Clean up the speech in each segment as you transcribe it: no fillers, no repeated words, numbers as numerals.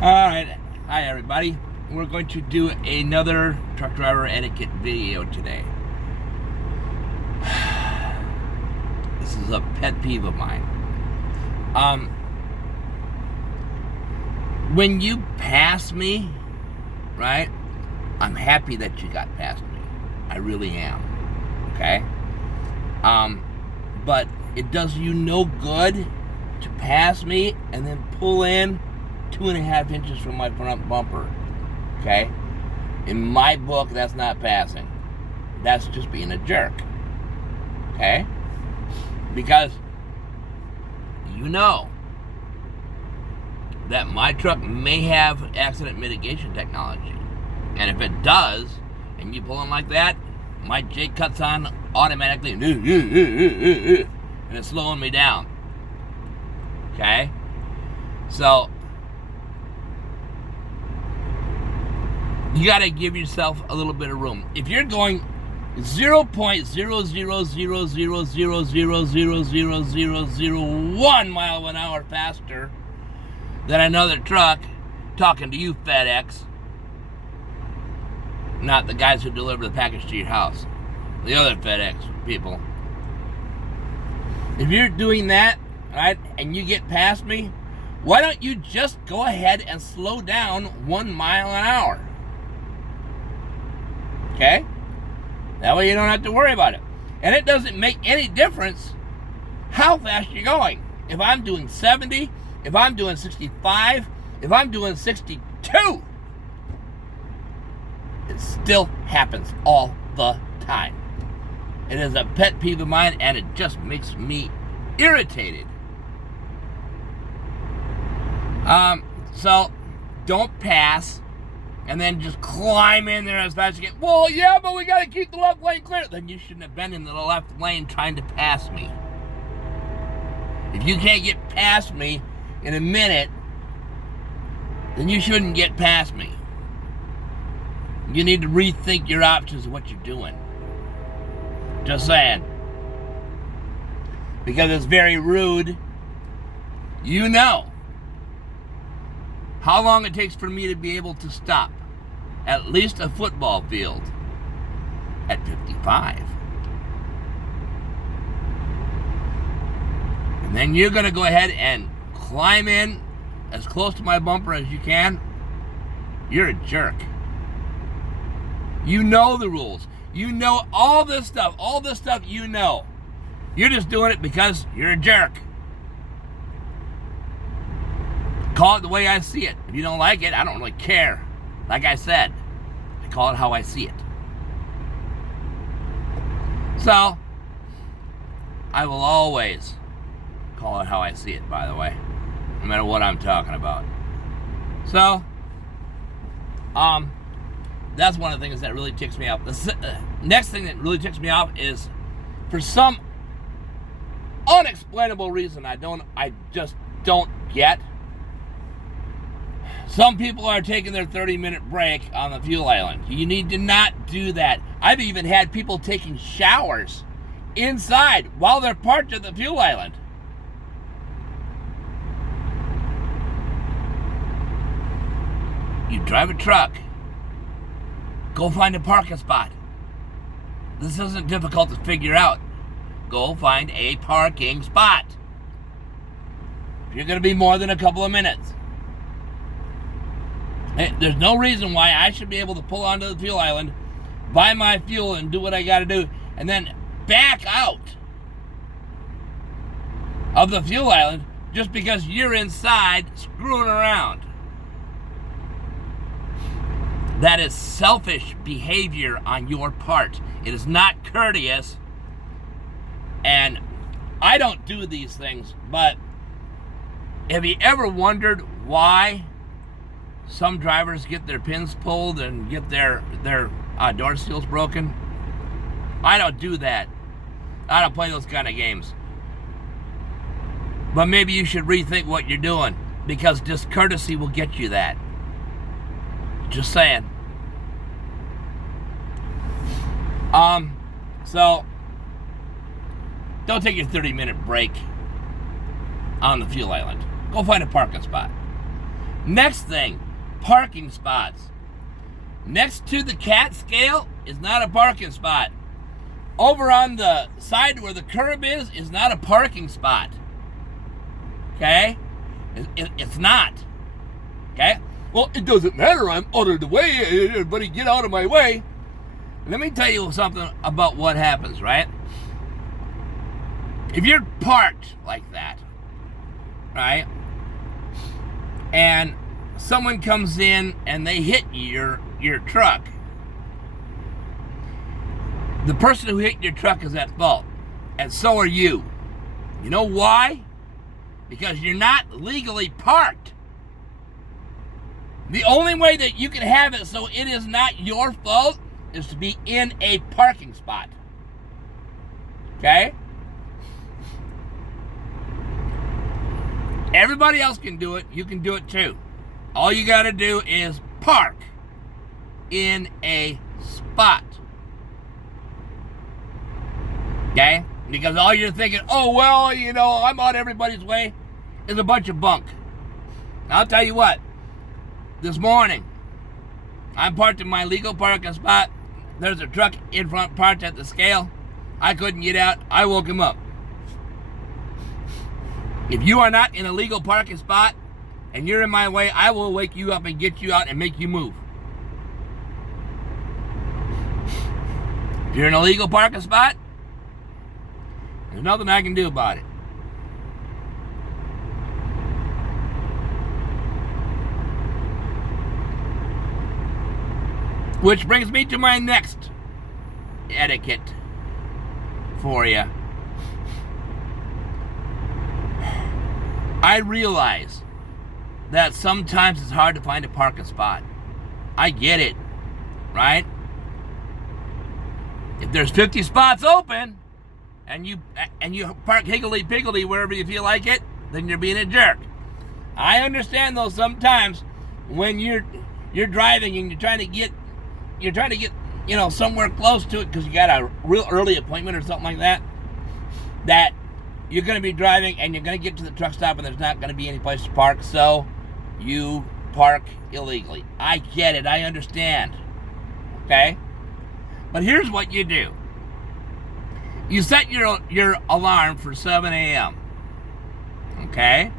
Alright, hi everybody. We're going to do another truck driver etiquette video today. This is a pet peeve of mine. When you pass me, right, I'm happy that you got past me. I really am. Okay? But it does you no good to pass me and then pull in 2.5 inches from my front bumper. Okay? In my book, that's not passing. That's just being a jerk. Okay? Because you know that my truck may have accident mitigation technology. And if it does, and you pull in like that, my J cuts on automatically, and it's slowing me down. Okay? So you got to give yourself a little bit of room. If you're going 0.00000000001 mile an hour faster than another truck, talking to you, FedEx, not the guys who deliver the package to your house, the other FedEx people. If you're doing that, right, and you get past me, why don't you just go ahead and slow down 1 mile an hour? Okay? That way you don't have to worry about it. And it doesn't make any difference how fast you're going. If I'm doing 70, if I'm doing 65, if I'm doing 62, it still happens all the time. It is a pet peeve of mine, and it just makes me irritated. So don't pass and then just climb in there as fast as you can. Well, yeah, but we got to keep the left lane clear. Then you shouldn't have been in the left lane trying to pass me. If you can't get past me in a minute, then you shouldn't get past me. You need to rethink your options of what you're doing. Just saying. Because it's very rude. You know how long it takes for me to be able to stop at least a football field at 55. And then you're going to go ahead and climb in as close to my bumper as you can. You're a jerk. You know the rules. You know all this stuff. All this stuff you know. You're just doing it because you're a jerk. Call it the way I see it. If you don't like it, I don't really care. Like I said, I call it how I see it. So, I will always call it how I see it, by the way. No matter what I'm talking about. So, that's one of the things that really ticks me off. The next thing that really ticks me off is, for some unexplainable reason I just don't get, some people are taking their 30-minute break on the fuel island. You need to not do that. I've even had people taking showers inside while they're parked at the fuel island. You drive a truck. Go find a parking spot. This isn't difficult to figure out. Go find a parking spot. If you're going to be more than a couple of minutes. There's no reason why I should be able to pull onto the fuel island, buy my fuel, and do what I got to do, and then back out of the fuel island just because you're inside screwing around. That is selfish behavior on your part. It is not courteous. And I don't do these things, but have you ever wondered why some drivers get their pins pulled and get their door seals broken? I don't do that. I don't play those kind of games. But maybe you should rethink what you're doing, because discourtesy will get you that. Just saying. So don't take your 30-minute break on the fuel island. Go find a parking spot. Next thing, parking spots. Next to the cat scale is not a parking spot. Over on the side where the curb is not a parking spot. Okay? It's not. Okay? Well, it doesn't matter. I'm out of the way. Everybody get out of my way. Let me tell you something about what happens, right? If you're parked like that, right? And someone comes in and they hit your truck. The person who hit your truck is at fault. And so are you. You know why? Because you're not legally parked. The only way that you can have it so it is not your fault is to be in a parking spot. Okay? Everybody else can do it. You can do it too. All you got to do is park in a spot. Okay? Because all you're thinking, oh, well, you know, I'm out everybody's way, is a bunch of bunk. I'll tell you what. This morning, I'm parked in my legal parking spot. There's a truck in front parked at the scale. I couldn't get out. I woke him up. If you are not in a legal parking spot and you're in my way, I will wake you up and get you out and make you move. If you're in a legal parking spot, there's nothing I can do about it. Which brings me to my next etiquette for you. I realize that sometimes it's hard to find a parking spot. I get it, right? If there's 50 spots open and you park higgledy-piggledy wherever you feel like it, then you're being a jerk. I understand though sometimes when you're driving and you're trying to get somewhere close to it because you got a real early appointment or something like that, that you're going to be driving and you're going to get to the truck stop and there's not going to be any place to park, so you park illegally. I get it. I understand. Okay? But here's what you do. You set your alarm for 7 a.m. Okay?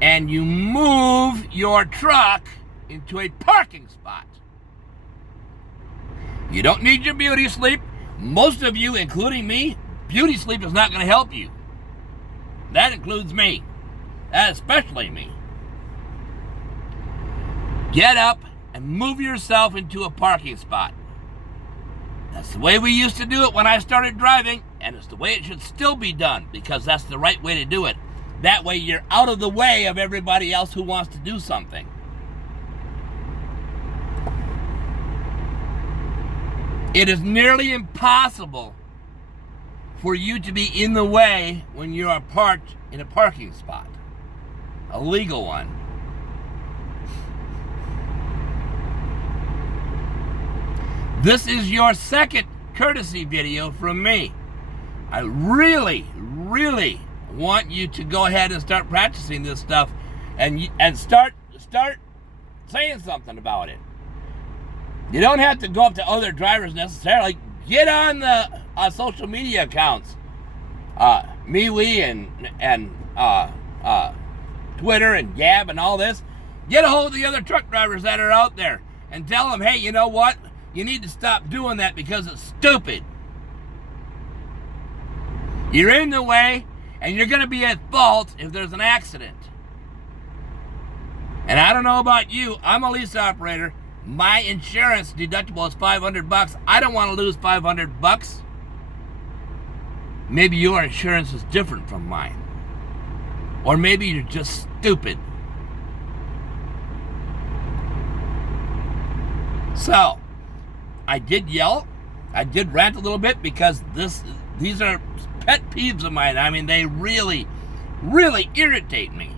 And you move your truck into a parking spot. You don't need your beauty sleep. Most of you, including me, beauty sleep is not going to help you. That includes me. That especially me. Get up and move yourself into a parking spot. That's the way we used to do it when I started driving, and it's the way it should still be done, because that's the right way to do it. That way you're out of the way of everybody else who wants to do something. It is nearly impossible for you to be in the way when you are parked in a parking spot, a legal one. This is your second courtesy video from me. I really, really want you to go ahead and start practicing this stuff and start saying something about it. You don't have to go up to other drivers necessarily. Get on the social media accounts, MeWe and Twitter and Gab and all this. Get a hold of the other truck drivers that are out there and tell them, hey, you know what? You need to stop doing that because it's stupid. You're in the way, and you're going to be at fault if there's an accident. And I don't know about you. I'm a lease operator. My insurance deductible is $500. I don't want to lose $500. Maybe your insurance is different from mine. Or maybe you're just stupid. So, I did yell. I did rant a little bit because these are pet peeves of mine. I mean, they really, really irritate me.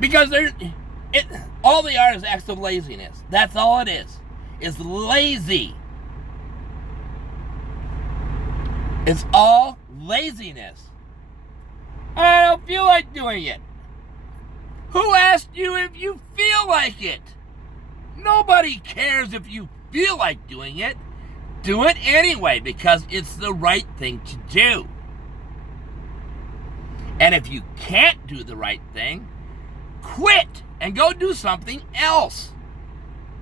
Because all they are is acts of laziness. That's all it is. It's lazy. It's all laziness. I don't feel like doing it. Who asked you if you feel like it? Nobody cares if you feel like doing it. Do it anyway because it's the right thing to do. And if you can't do the right thing, quit and go do something else.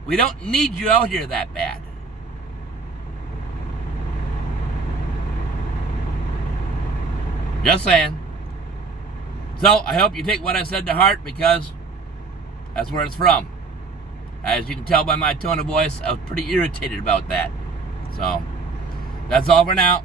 We don't need you out here that bad. Just saying. So, I hope you take what I said to heart because that's where it's from. As you can tell by my tone of voice, I was pretty irritated about that. So, that's all for now.